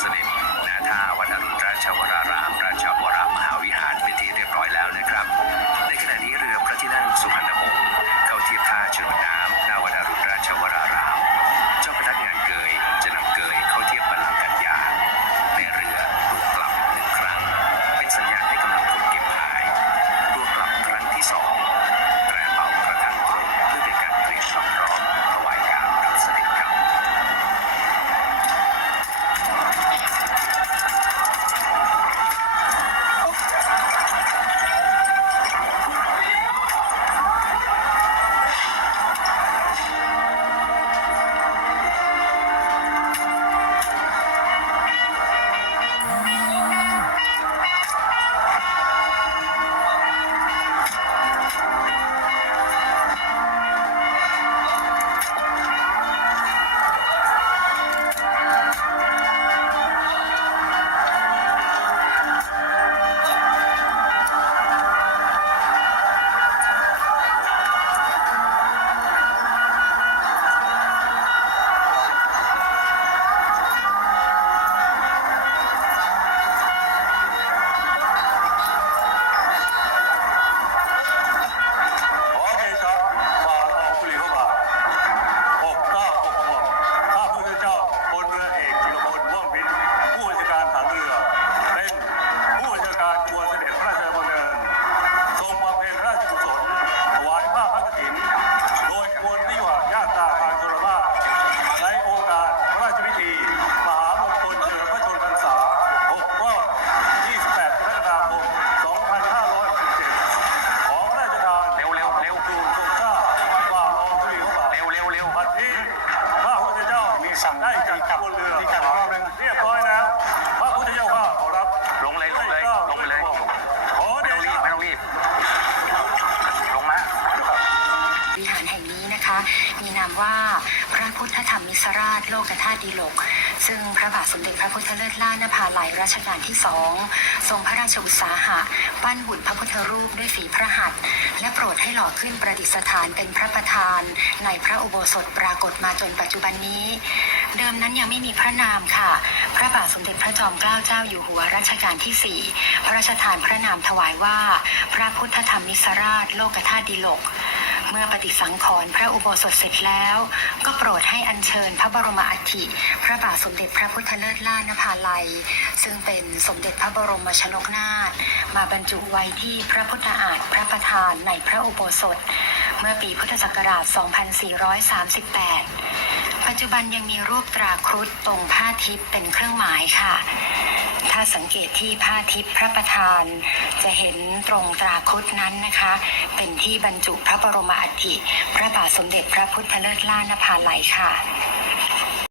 Anthony. สั่งได้จากครัเรือนที่จัดรอบนะเรียบร้อยแล้วพระพุทธเจ้าก็ขอรับลงเลยลงเลยลงไปเลยขอเดชะไม่ต้องรีบลงมาวิหารแห่งนี้นะคะ มีนามว่าพระพุทธธรรมมิสราชโลกธาตุดีโลก ซึ่งพระบาทสมเด็จพระพุทธเลิศล่านภาลัยรัชกาลที่สองทรงพระราชอุตสาหะ ปั้นหุ่นพระพุทธรูปด้วยฝีพระหัตถ์และโปรดให้หล่อขึ้นประดิษฐานเป็นพระประธาน ในพระอุโบสถปรากฏมาจนปัจจุบันนี้ เดิมนั้นยังไม่มีพระนามค่ะ พระบาทสมเด็จพระจอมเกล้าเจ้าอยู่หัวรัชกาลที่4พระราชทานพระนามถวายว่า พระพุทธธรรมนิสราชโลกธาตุดีโลก เมื่อปฏิสังขรณ์พระอุโบสถเสร็จแล้ว ก็โปรดให้อัญเชิญพระบรมอัฐิ พระบาทสมเด็จพระพุทธเลิศล่านภาลัย ซึ่งเป็นสมเด็จพระบรมชนกนาถมาบรรจุไว้ที่พระพุทธอาฏพระประธานในพระอุโบสถ เมื่อปีพุทธศักราช 2438 ปัจจุบันยังมีรูปตราครุฑตรงผ้าทิพย์เป็นเครื่องหมายค่ะ ถ้าสังเกตที่ผ้าทิพย์พระประธาน จะเห็นตรงตราคุดนั้นนะคะ เป็นที่บรรจุพระบรมอัฐิพระบาทสมเด็จพระพุทธเลิศล่านภาลัยค่ะ